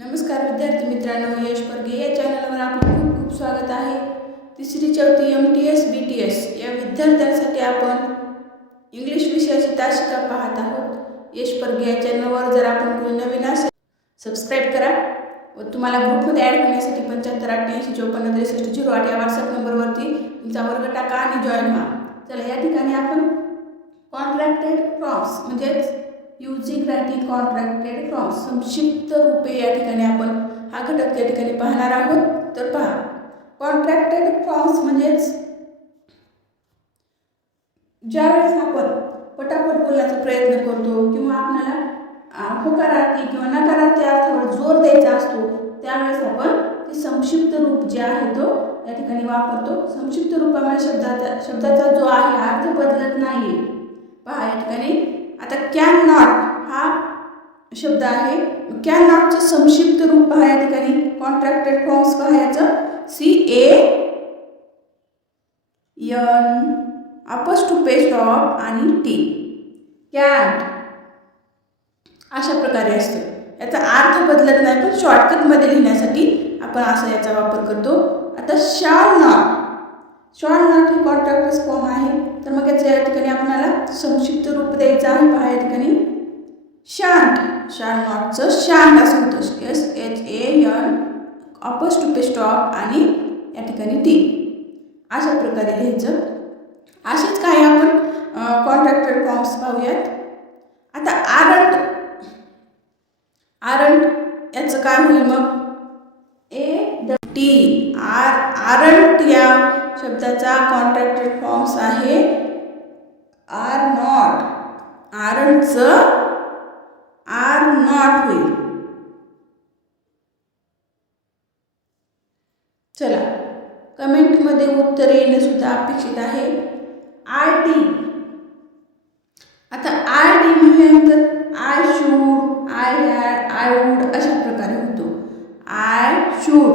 नमस्कार विद्यार्थी मित्रांनो, यश परगे या चॅनलवर आपले खूप खूप स्वागत आहे। तिसरी चौथी MTS BTS या विद्यार्थ्यांसाठी आपण इंग्लिश विषयाची तासिका पाहत आहोत। यश परगे या चॅनलवर जर आपण कोणी नवीन असेल सबस्क्राइब करा व तुम्हाला ग्रुपमध्ये ॲड होण्यासाठी 7588545360 या व्हॉट्सअप नंबरवरती तुमचा वर्ग टाका आणि जॉईन व्हा। चला या ठिकाणी आपण कॉन्ट्रॅक्टेड फॉर्म्स म्हणजे यूजिंग रायटिंग कॉन्ट्रॅक्टेड फॉर्म्स संक्षिप्त रूपे या ठिकाणी आपण हा घटक या ठिकाणी पाहणार आहोत। तर पहा, कॉन्ट्रॅक्टेड फॉर्म्स म्हणजे ज्यावेळेस आपण पटापट बोलण्याचा प्रयत्न करतो किंवा आपल्याला होकारार्थी किंवा नकारार्थी अर्थावर जोर द्यायचा असतो त्यावेळेस आपण ते संक्षिप्त रूप जे आहे तो या ठिकाणी वापरतो। संक्षिप्त रूपामध्ये शब्दाचा जो आहे अर्थ बदलत नाही। पहा या ठिकाणी आता कॅन नॉट हा शब्द आहे, कॅन नॉटचं संक्षिप्त रूप पहा या ठिकाणी कॉन्ट्रॅक्टेड फॉर्म्स पाहायचं CAN अपोस्ट्रोफी स्टॉप आणि T कॅन्ट अशा प्रकारे असतं। याचा अर्थ बदलत नाही पण शॉर्टकटमध्ये लिहिण्यासाठी आपण असं याचा वापर करतो। आता shall not he contracted form आहे, तर मग या ठिकाणी आपल्याला संक्षिप्त रूप द्यायचं आहे। पहा या ठिकाणी शॅल नॉटचं शांट असं होतं SHAN अपोस्ट्रोफी स्टॉप आणि या ठिकाणी T अशा प्रकारे लिहायचं। असेच काही आपण कॉन्ट्रॅक्टेड फॉर्म्स पाहूयात। आता आरंट याचं काय होईल मग आरंट या शब्दाचा कॉन्ट्रॅक्टेड फॉर्म्स आहे आर नॉट। आरंटचं आर नॉट होईल। चला कमेंटमध्ये उत्तर येणे सुद्धा अपेक्षित आहे। RD आता RD म्हटल्यानंतर I should, I had, I would अशा प्रकारे होतो। I should,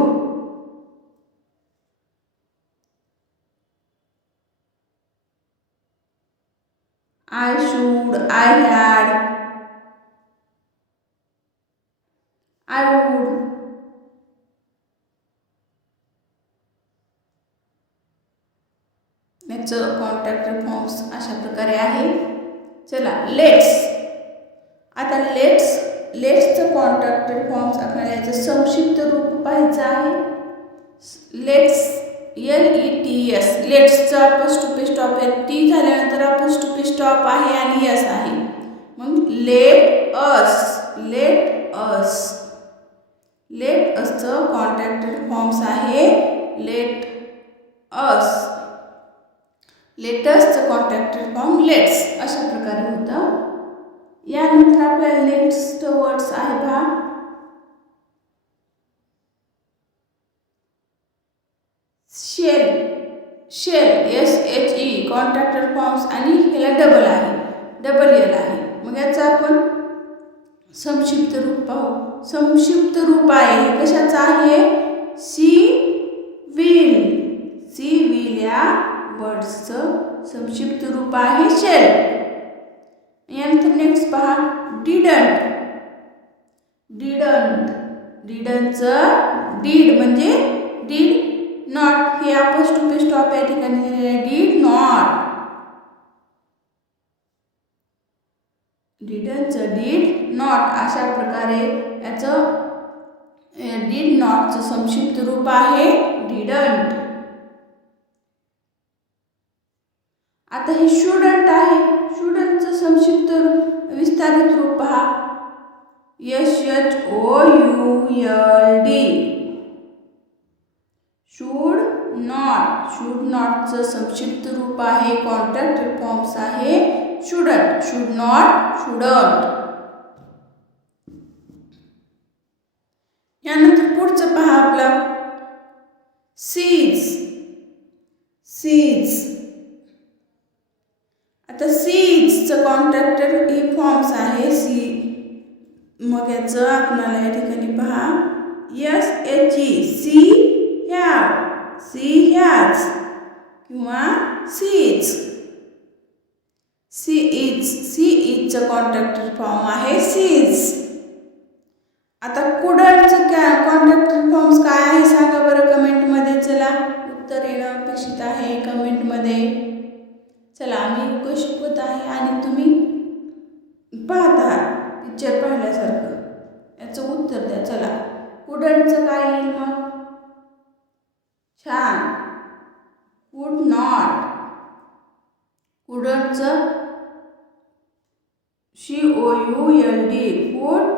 I had, I would, याचं कॉन्ट्रॅक्टेड फॉर्म्स अशा प्रकारे आहे। चला आता लेट्सचं कॉन्ट्रॅक्टेड फॉर्म्स आपल्याला याचं संक्षिप्त रूप पाहायचं आहे। लेट्स LETS लेट्सचा अपोस्ट्रोफी स्टॉप आहे, T झाल्यानंतर अपोस्ट्रोफी स्टॉप आहे आणि S आहे। मग लेट असचं कॉन्ट्रॅक्टेड फॉर्म्स आहे लेटसचं कॉन्ट्रॅक्टेड फॉर्म लेट्स अशा प्रकारे होतं। यानंतर आपल्याला नेक्स्ट वर्ड्स आहे पहा शेल SHE कॉन्ट्रॅक्टेड फॉर्म्स आणि ह्याला डबल एल आहे। मग याचं आपण संक्षिप्त रूप पाहू। संक्षिप्त रूप आहे कशाचं आहे सी विल या वर्ड्सचं संक्षिप्त रूप आहे शेल। यानंतर नेक्स्ट पहा डिडंटचं डीड म्हणजे डीड नॉट हे अपोस्ट्रोफी स्टॉप या ठिकाणी दिलेले आहे। डिडंटचं डीड नॉट अशा प्रकारे याचं डीड नॉटचं संक्षिप्त रूप आहे डिडंट। आता हे शुडंट आहे, शुडंटचं संक्षिप्त विस्तारित रूप पहा SHOULD शुड नॉटचं संक्षिप्त रूप आहे कॉन्ट्रॅक्टेड फॉर्म्स आहे शुडंट शुडंट। यानंतर पुढचं पहा आपलं सीज आता सीजचं कॉन्ट्रॅक्टेड ही फॉर्म्स आहे सी। मग याचं आपल्याला या ठिकाणी पहा SHE सी हॅज किंवा सीज। सीईजचं कॉन्ट्रॅक्टेड फॉर्म आहे सीज। आता कुडंट कुडंटचं कॉन्ट्रॅक्टर फॉर्म्स काय आहे सांगा बरं कमेंटमध्ये. चला उत्तर येणं अपेक्षित आहे कमेंटमध्ये. चला आम्ही लोक शिकवत आहे आणि तुम्ही पाहत आहात पिक्चर पाहिल्यासारखं. याचं उत्तर द्या. चला कुडंटचं काय येईल मग. छान. कुड नॉट. कुडंटचं COULD कुड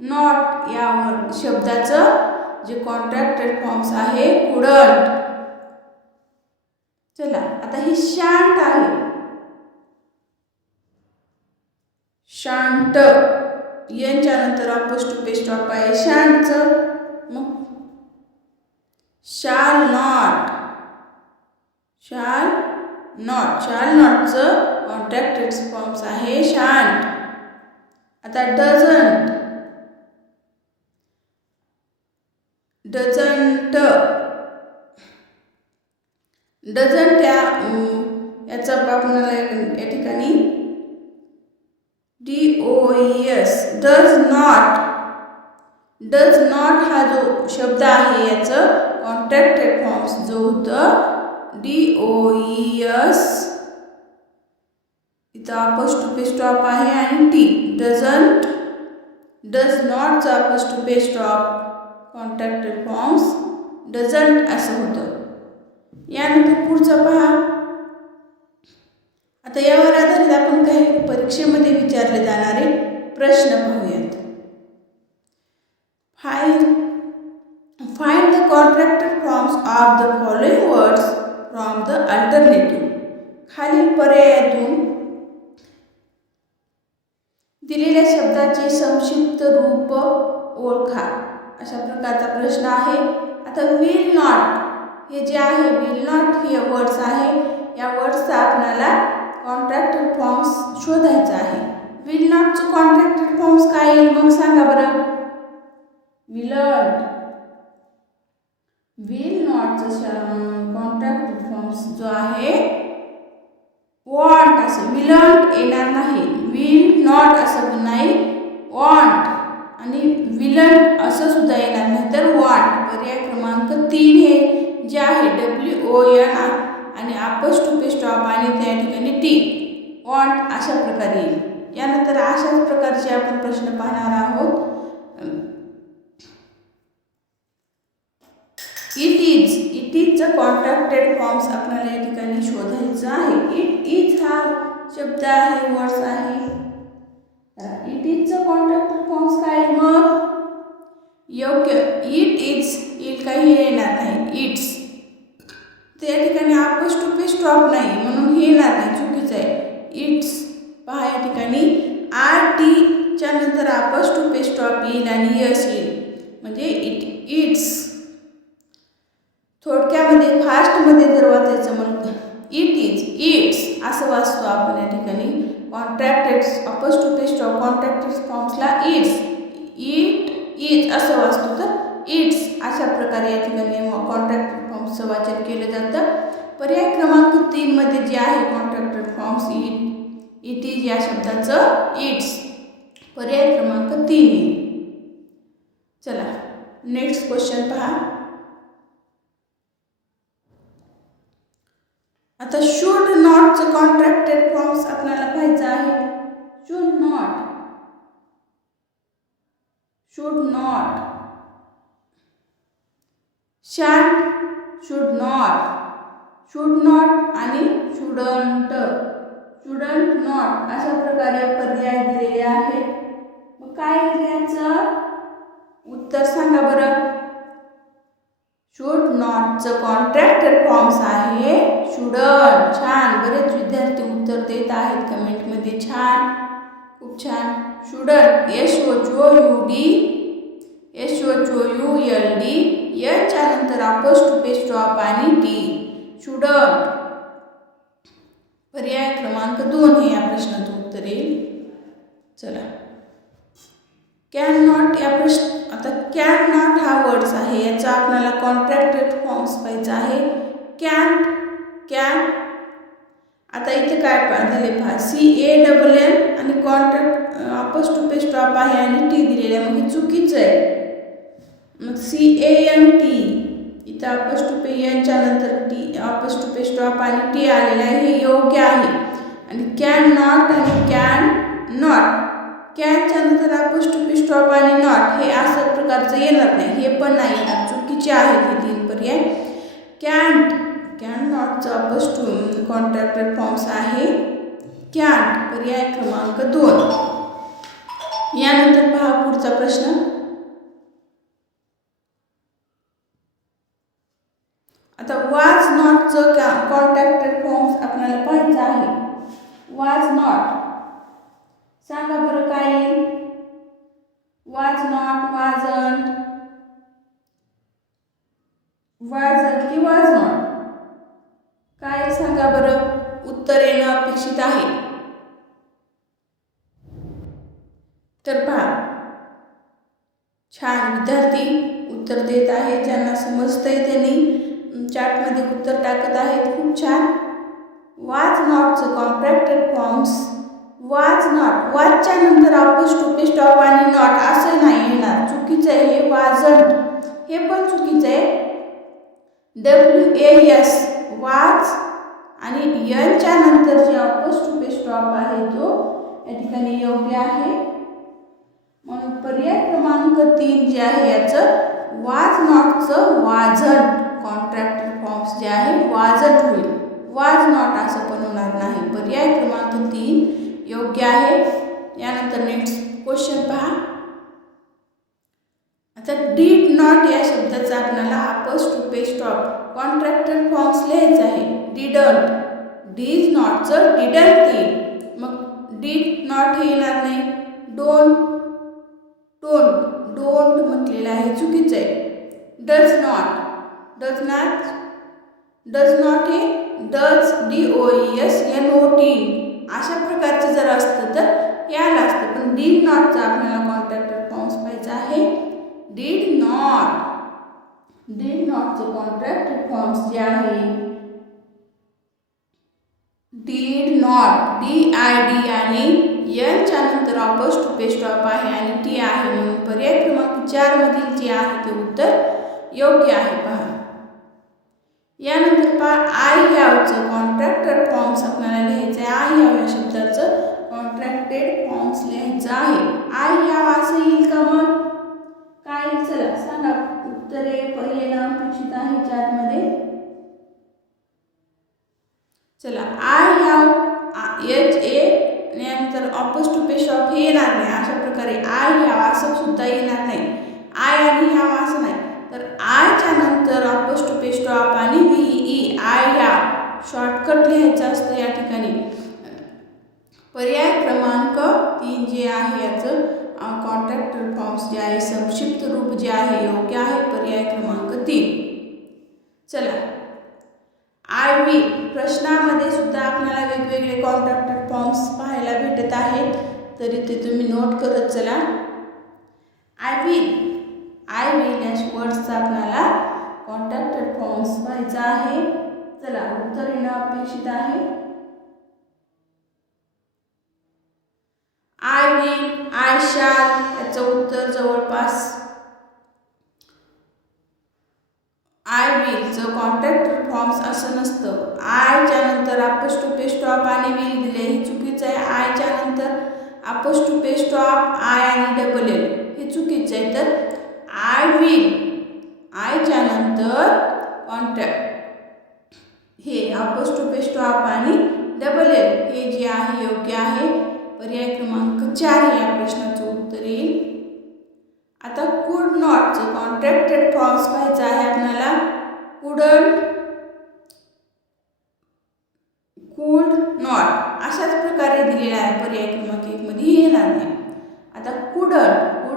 नॉट यावर शब्दाचं जे कॉन्ट्रॅक्टेड फॉर्म्स आहे कुडंट. चला आता हे शांत आहे. शांत यांच्या नंतर अपोस्ट्रोफी स्टॉप आहे शांतचं. मग शाल नॉट. शाल नॉट. शाल नॉटचं कॉन्ट्रॅक्टेड फॉर्म्स आहे शांत. आता डझंट. डझंट. डझंट याचा आपल्याला या ठिकाणी DOES does not. Does not हा जो शब्द आहे याचं कॉन्ट्रॅक्टेड फॉर्म्स जो होतं DOES. इथं अपोस्ट्रोफी स्टॉप आहे आणि टी. डझंट. डज नॉटचा apostrophe stop contracted forms doesn't असं होतं. यानंतर पुढचं पहा. आता यावर आधारित आपण काही परीक्षेमध्ये विचारले जाणारे प्रश्न पाहूयात. Find the contracted forms of the following words from the alternative. खालील पर्यायातून दिलेल्या शब्दाचे संक्षिप्त रूप ओळखा अशा प्रकारचा प्रश्न आहे. आता विल नॉट हे जे आहे विल नॉट हे वर्ड्स आहे. या वर्ड्सचा आपल्याला कॉन्ट्रॅक्टेड फॉर्म्स शोधायचा आहे. विल नॉटचं कॉन्ट्रॅक्टेड फॉर्म्स काय येईल मग सांगा बरं. विलंट. विल नॉटचं कॉन्ट्रॅक्टेड फॉर्म्स जो आहे वॉन्ट असं. विलंट येणार नाही. विल नॉट असं पण नाही. वॉन्ट आणि विलंट असं सुद्धा येणार नाही तर वॉन्ट. पर्याय क्रमांक 3 हे जे आहे WON आणि अपोस्ट्रोफी स्टॉप आणि त्या ठिकाणी टी. वॉन्ट अशा प्रकारे येईल. यानंतर अशाच प्रकारचे आपण प्रश्न पाहणार आहोत. It is. इट इजचं कॉन्ट्रॅक्टेड फॉर्म्स आपल्याला या ठिकाणी शोधायचं आहे. इट इज हा शब्द आहे वर्ड्स आहे. इट इजचं कॉन्ट्रॅक्टेड फॉर्म्स काय मग योग्य. इट इज येईल काही येणार नाही. इट्स. त्या ठिकाणी अपोस्ट्रोफी स्टॉप नाही म्हणून हे येणार नाही चुकीचं आहे. इट्स पहा या ठिकाणी RT च्या नंतर अपोस्ट्रोफी स्टॉप येईल आणि यस येईल म्हणजे इट्स. थोडक्यामध्ये फास्टमध्ये जर वाचायचं म्हणलं इट इज. इट्स असं वाचतो आपण या ठिकाणी. कॉन्ट्रॅक्टेड अपोस्ट्रोफी स्टॉप कॉन्ट्रॅक्टेड फॉर्म्सला इट्स. इट इज असं वाचतो तर इट्स अशा प्रकारे या ठिकाणी कॉन्ट्रॅक्टेड फॉर्म्सचं वाचन केलं जातं. पर्याय क्रमांक 3 मध्ये जे आहे कॉन्ट्रॅक्टेड फॉर्म्स इट इज या शब्दाचं इट्स. पर्याय क्रमांक 3. चला नेक्स्ट क्वेश्चन पहा. आता शुड नॉटचं कॉन्ट्रॅक्टेड फॉर्म्स आपल्याला पाहायचं आहे. Should not. Should not. Shunt. Should not. Should not आणि शुडंट. शुडंट नॉट अशा प्रकारे पर्याय दिलेले आहेत. मग काय याचं उत्तर सांगा बरं. शुड नॉटचं कॉन्ट्रॅक्टेड फॉर्म्स आहे शुडंट. छान. बरेच विद्यार्थी उत्तर देत आहेत कमेंटमध्ये. छान. खूप छान. शुडंट. SHOUD SHOULD याच्या नंतर अपोस्ट्रोफी स्टॉप आणि टी. शुडंट. पर्याय क्रमांक 2 हे या प्रश्नाचं उत्तर येईल. चला कॅन नॉट या प्रश्न. आता कॅन नॉट हा वर्ड्स आहे याचा आपल्याला कॉन्ट्रॅक्टेड फॉर्म्स पाहिजे आहे. कॅन. कॅन. आता इथे काय दिले पहा CANN आणि कॉन्ट्रॅक्ट अपोस्ट्रोफी स्टॉप आहे आणि टी दिलेला मग हे चुकीचं आहे. मग CANT इथं अपोस्ट्रोफी यांच्या नंतर अपोस्ट्रोफी स्टॉप आणि टी आलेला आहे, हे योग्य आहे. आणि कॅन नॉट आणि कॅन नॉट, कॅनच्या नंतर अपोस्ट्रोफी स्टॉप आणि नॉट हे असं प्रकारचं येणार नाही, हे पण नाही येणार, चुकीचे आहेत हे 3 पर्याय. कॅन नॉटचा कॉन्ट्रॅक्टेड फॉर्म्स आहे कॅन्ट, पर्याय क्रमांक 2. यानंतर पहा पुढचा प्रश्न. आता वाज नॉटचं कॉन्ट्रॅक्टेड फॉर्म्स आपल्याला पाहायचं आहे. वाज नॉट सांगा बरं काय येईल? वाज नॉट, वाजंट, वाजंट की वाज नॉट, काय सांगा बरं? उत्तर येणं अपेक्षित आहे. तर पहा, छान विद्यार्थी उत्तर देत आहेत, ज्यांना समजतंय त्यांनी चार्टमध्ये उत्तर टाकत आहेत, खूप छान. वाज नॉटचं कॉन्ट्रॅक्टेड फॉर्म्स, वाज नॉट, वाजच्या नंतर अपोस्ट्रोफी स्टॉप आणि नॉट असं नाही येणार, चुकीचं आहे हे. वाजंट हे पण चुकीचं आहे. WAS वाज आणि यांच्या नंतर जे अपोस्ट्रोफी स्टॉप आहे तो या ठिकाणी योग्य आहे. म्हणून पर्याय क्रमांक 3 जे आहे याचं वाज नॉटचं वाजंट कॉन्ट्रॅक्टेड फॉर्म्स जे आहे वाजंट होईल, वाज नॉट असं पण होणार नाही. पर्याय क्रमांक 3 योग्य आहे. यानंतर नेक्स्ट क्वेश्चन पहा. आता डीड नॉट या शब्दाचा आपल्याला अपोस्ट्रोफी स्टॉप कॉन्ट्रॅक्टेड फॉर्म्स लिहायचं आहे. डिडंट, डीज नॉटचं डिडंट येईल, मग डीड नॉट हे येणार नाही. डोंट म्हटलेलं आहे, चुकीचं आहे. डज नॉट हे डज DOES NOT अशा प्रकारचं जर असतं तर याला असतं, पण डीड नॉटचा आपल्याला कॉन्ट्रॅक्टेड फॉर्म्स पाहिजे आहे. डीड नॉटचे कॉन्ट्रॅक्टेड फॉर्म्स जे आहे डीड नॉट, DID आणि यांच्या नंतर अपोस्ट्रोफी स्टॉप आहे आणि टी आहे, म्हणून पर्याय क्रमांक 4 मधील जे आहे ते उत्तर योग्य आहे. पहा यानंतर पहा आय हॅवचं कॉन्ट्रॅक्टेड फॉर्म्स आपल्याला लिहायचं आहे. आय हॅव या शब्दाचं कॉन्ट्रॅक्टेड फॉर्म्स लिहायचं आहे. आय हॅव असं येईल का? मग काय? चला सांगा उत्तरे येणं अपेक्षित आहे चार्टमध्ये. चला आय हॅव HA नंतर अपोस्ट्रोफी स्टॉप हे येणार नाही, अशा प्रकारे आय हॅव असं सुद्धा येणार नाही. आय आणि हॅव असं नाही, तर आयच्या नंतर अपोस्ट्रोफी स्टॉप आणि VE आय हॅव शॉर्टकट लिहायचं असतं या ठिकाणी. पर्याय क्रमांक 3 जे आहे याचं कॉन्ट्रॅक्टेड फॉर्म्स जे आहे संक्षिप्त रूप जे आहे योग्य आहे. पर्याय क्रमांक 3. चला आय विल प्रश्नामध्ये सुद्धा आपल्याला वेगवेगळे कॉन्ट्रॅक्टेड फॉर्म्स पाहायला भेटत आहेत, तरी ते तुम्ही नोट करत चला. आय विल या वर्ड्सचा आपल्याला कॉन्ट्रॅक्टेड फॉर्म्स पाहायचा आहे. चला उत्तर येणं अपेक्षित आहे. आय विल, आय शॅल याचं उत्तर जवळपास आय विलचं कॉन्ट्रॅक्टेड फॉर्म्स असं नसतं. आयच्या नंतर अपोस्ट्रोफी स्टॉप आणि विल दिले हे चुकीचं आहे. आयच्या नंतर अपोस्ट्रोफी स्टॉप आय आणि DL हे चुकीचं आहे. तर आय विल आयच्या नंतर कॉन्ट्रॅक्ट हे अपोस्ट्रोफी स्टॉप आणि DL हे जे आहे योग्य आहे. पर्याय क्रमांक 4 या प्रश्नाचं उत्तर येईल. आता कुड नॉटचं कॉन्ट्रॅक्टेड फॉर्म्स पाहायचं आहे आपल्याला. कुड नॉट अशाच प्रकारे दिलेला आहे, पर्याय क्रमांक 1 मध्ये येणार नाही. आता कुड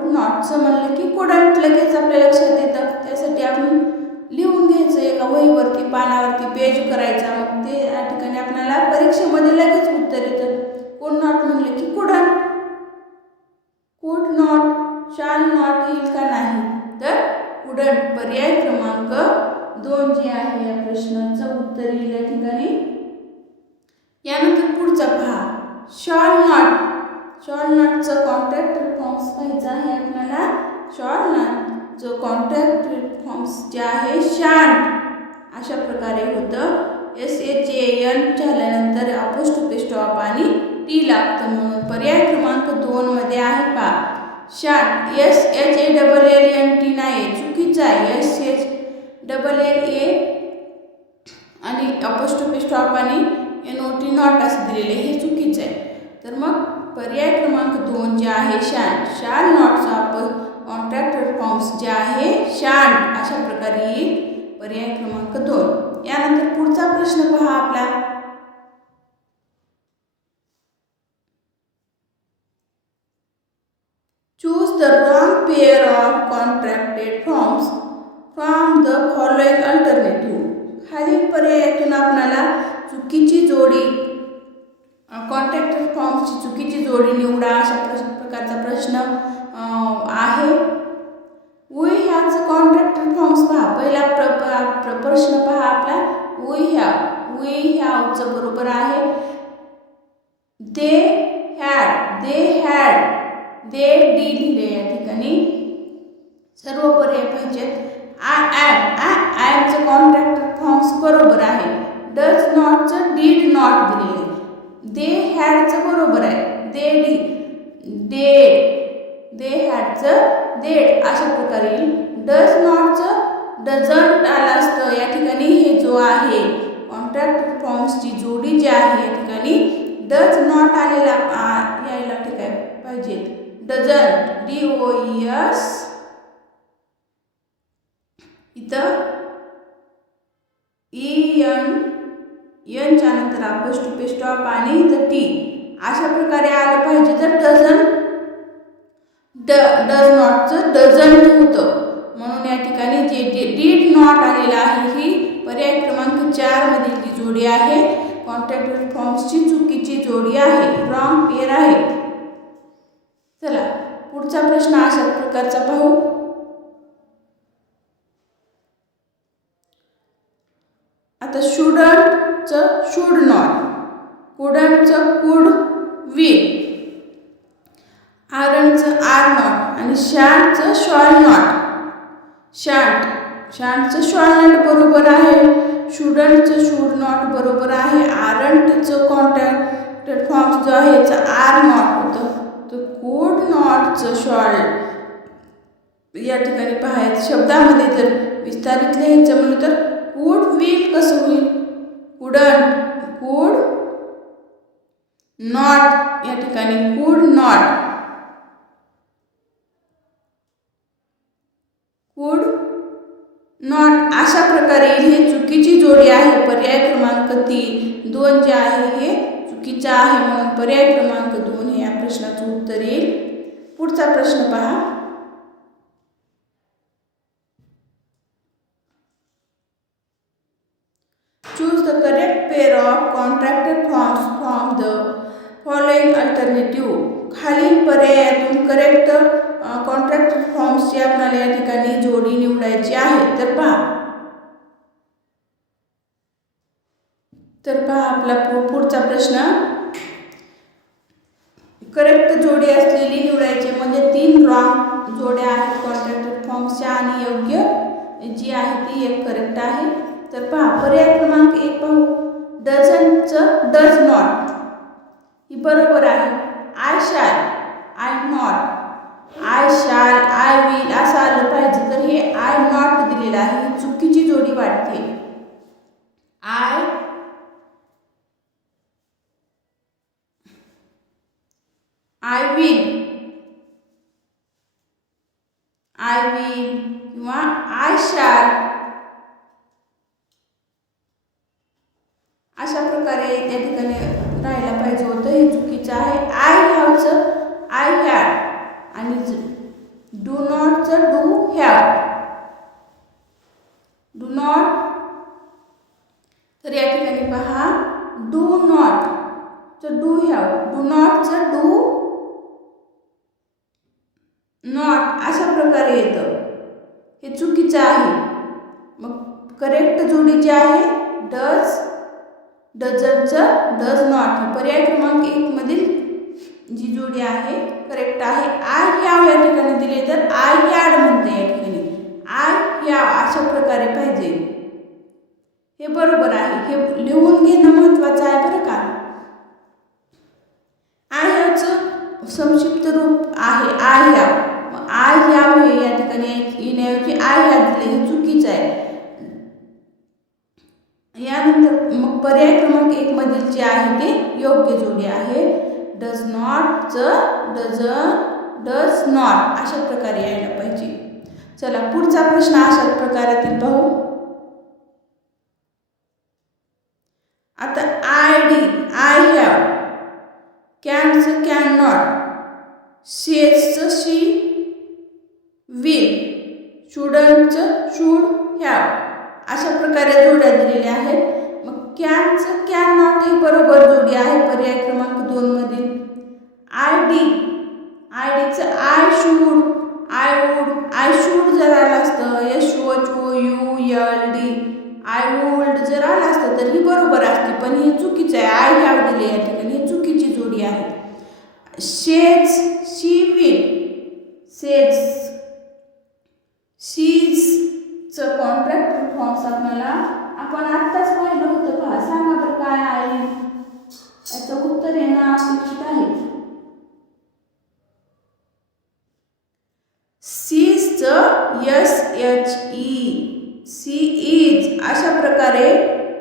नॉटचं म्हणलं की कुडंट लगेच आपल्या लक्षात येतं, त्यासाठी आपण लिहून घ्यायचं एका वहीवरती पानावरती पेज करायचा, मग ते या ठिकाणी आपल्याला परीक्षेमध्ये लगेच उत्तर येतं. कुड नॉट म्हणलं की कुडंट, कुड नॉट, शाल नॉट येईल का? नाही, तर कुडंट पर्याय क्रमांक 2 जे आहे या प्रश्नाचं उत्तर येईल या ठिकाणी. यानंतर पुढचा पहा शॉल नॉटचं कॉन्ट्रॅक्टेड फॉर्म्स पाहायचं आहे आपल्याला. शॉल जो कॉन्ट्रॅक्टेड फॉर्म्स जे आहे शांट अशा प्रकारे होतं. SHAN झाल्यानंतर अपोस्ट्रोफी स्टॉप आणि टी लागतं. म्हणून पर्याय क्रमांक 2 मध्ये आहे पहा शांट. SHALLANT नाही, चुकीचं आहे. SHALLA आणि अपोस्ट्रोफी स्टॉप आणि NOT नॉट असं दिलेले हे चुकीचं आहे. तर मग पर्याय क्रमांक 2 जे आहे शांट. शाल नॉटचा कॉन्ट्रॅक्टेड फॉर्म्स जे आहे शांट अशा प्रकारे येईल पर्याय क्रमांक 2. यानंतर पुढचा प्रश्न पहा आपला. Choose the wrong pair of contracted forms from the following alternative. खालील पर्यायातून आपल्याला चुकीची जोडी कॉन्ट्रॅक्टेड फॉर्म्सची चुकीची जोडी निवडा अशा प्रकारचा प्रश्न आहे. वी हॅवचे कॉन्ट्रॅक्टेड फॉर्म्स पहा. पहिला प्रश्न पहा आपला वी हॅवचं बरोबर आहे. दे हॅड दे डी लिहिले या ठिकाणी. सर्व पर्याय पाहिजेत. आय एमचं कॉन्ट्रॅक्टेड फॉर्म्स बरोबर आहे. डज नॉटचं डीड नॉट दिलेले. दे हॅडचं बरोबर आहे. दे हॅडचं डेड अशा प्रकारे येईल. डज नॉटचं डझंट आलं असतं या ठिकाणी. हे जो आहे कॉन्ट्रॅक्टेड फॉर्म्सची जोडी जी आहे या ठिकाणी डज नॉट आलेला यायला ठिकाणी पाहिजे. डझंट DOES इथं च्या नंतर अपोस्ट्रोफी स्टॉप आणि इथं टी अशा प्रकारे आलं पाहिजे. तर डज नॉटचं डझंट होतं. म्हणून या ठिकाणी जे डीड नॉट आलेलं आहे ही पर्याय क्रमांक 4 मधील जी जोडी आहे कॉन्ट्रॅक्टेड फॉर्म्सची चुकीची जोडी आहे. रॉंग पेअर आहे. चला पुढचा प्रश्न अशा प्रकारचा पाहू. आता शुडंटचं शुड नॉट, कुडंटचं कुड विल, आरंटचं आर नॉट आणि शॅन्टचं शॉल नॉट. शॅन्टचं शॉल नॉट बरोबर आहे. शुडंटचं शुड नॉट बरोबर आहे. आरंटचं कॉन्ट्रॅक्टेड फॉर्म्स जो आहे याचं आर नॉट होतं. तर कुड नॉटचं शॉल या ठिकाणी पाहायचं. शब्दामध्ये जर विस्तारित लिहायचं म्हणलं तर कुड विल कसं होईल. कुड नॉट या ठिकाणी कुड नॉट अशा प्रकारे ही चुकीची जोडी आहे. पर्याय क्रमांक 2 जे आहे हे चुकीचं आहे. म्हणून पर्याय क्रमांक 2 हे या प्रश्नाचं उत्तर येईल. पुढचा प्रश्न पहा. Choose the correct pair of contracted forms from the following alternative. खालील पर्यायातून करेक्ट कॉन्ट्रॅक्टेड फॉर्म्सची आपल्याला या ठिकाणी जोडी निवडायची आहे. तर पहा आपला पुढचा प्रश्न. करेक्ट जोडी असलेली निवडायची म्हणजे 3 रॉंग जोड्या आहेत कॉन्ट्रॅक्टेड फॉर्म्सच्या आणि योग्य जी आहे ती एक करेक्ट आहे. तर पहा पर्याय क्रमांक 1 पाहू. डझंटचं डज नॉट ही बरोबर आहे. I shall I not, I shall I will असं आलं पाहिजे. तर हे आय नॉट दिलेलं आहे. ही चुकीची जोडी वाटते. आय विल किंवा आय शॅल अशा प्रकारे या ठिकाणी राहायला पाहिजे होतं. हे चुकीचं आहे. आय हॅवचं आय हॅड आणि डू नॉटचं डू हॅव. डू नॉट तर या ठिकाणी पहा डू नॉटचं डू हॅव, डू नॉटचं डू नॉट अशा प्रकारे येतं. हे चुकीचं आहे. मग करेक्ट जोडी जी आहे डझंटचं डज नॉट. पर्याय क्रमांक 1 मधील जी जोडी आहे करेक्ट आहे. आय हॅव या ठिकाणी दिले तर आय हॅड म्हणते या ठिकाणी. बरोबर आहे. हे लिहून घेणं महत्त्वाचं आहे बरं का. आय हॅवचं संक्षिप्त रूप आहे आय हॅव. आय हॅव हे या ठिकाणी येण्याऐवजी आय हॅव दिले, हे चुकीचं आहे. यानंतर मग पर्याय क्रमांक 1 मधील जे आहे ते योग्य जोडी आहे. डज नॉटचं डज नॉट अशा प्रकारे यायला पाहिजे. चला पुढचा प्रश्न अशाच प्रकारातील पाहू. आता आय हॅव, कॅनचं कॅन नॉट, शेजचं शी विल, शुडंटचं शुड हॅव अशा प्रकारे जोड्या दिलेल्या आहेत. मग कॅनचं कॅन नॉट हे बरोबर जोडी आहे पर्याय क्रमांक 2 मधील. आयडीचं I should, I would, I should जर आलं असतं SHOULD, आय वूल्ड जर आलं असतं तर ही बरोबर असते, पण हे चुकीचं आहे. आय हॅव दिले या ठिकाणी, ही चुकीची जोडी आहे. शेज शी विल, शीजचं कॉन्ट्रॅक्टर फॉर्म्स आपण आत्ताच पाहिलं होतं पहा. सांगा बरं काय आहे याचं उत्तर येणं अपेक्षित आहे. सीजचं SHE, सी इज अशा प्रकारे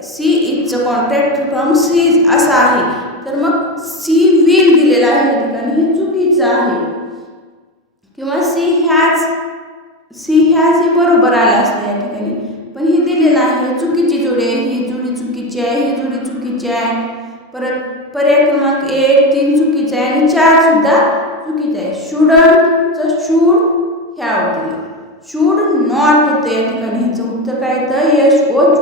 सी इजचं कॉन्ट्रॅक्ट फ्रॉम सीज असं आहे. तर मग सी विल दिलेलं आहे या ठिकाणी, हे चुकीचं आहे. किंवा सी हॅज हे बरोबर आलं असतं या ठिकाणी, पण हे दिलेलं आहे, चुकीची जोडी आहे. ही जोडी चुकीची आहे, ही जोडी चुकीची आहे. परत पर्याय क्रमांक 1, 3 चुकीचं आहे आणि 4 सुद्धा चुकीचं आहे. शुडंटचं शुड हॅव दिलं, शुड नॉट येतं या ठिकाणी. ह्याचं उत्तर काय येतं SHOULD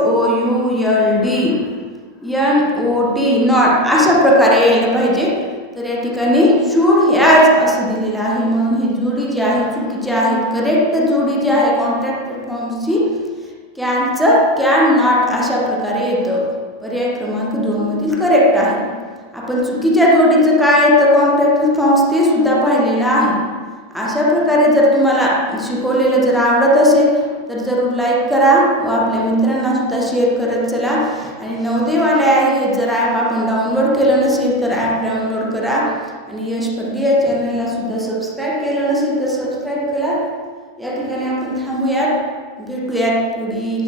नॉट अशा प्रकारे यायला पाहिजे. तर या ठिकाणी शुड हॅज असं दिलेलं आहे, म्हणून ही जोडी जी आहे चुकीची आहे. करेक्ट जोडी जी आहे कॉन्ट्रॅक्ट फॉर्म्सची कॅनचं कॅन नॉट अशा प्रकारे येतं. पर्याय क्रमांक 2 मधील करेक्ट आहे. आपण चुकीच्या जोडीचं काय येतं कॉन्ट्रॅक्ट फॉर्म्स ते सुद्धा पाहिलेलं आहे. अशा प्रकारे जर तुम्हाला शिकवलेलं जर आवडत असेल तर जरूर लाईक करा व आपल्या मित्रांना सुद्धा शेअर करत चला. आणि नवोदयवाले आहे जर ॲप आपण डाउनलोड केलं नसेल तर ॲप डाउनलोड करा. आणि यश पगडी या चॅनलला सुद्धा सबस्क्राईब केलं नसेल तर सबस्क्राईब करा. या ठिकाणी आपण थांबूयात, भेटूयात पुढील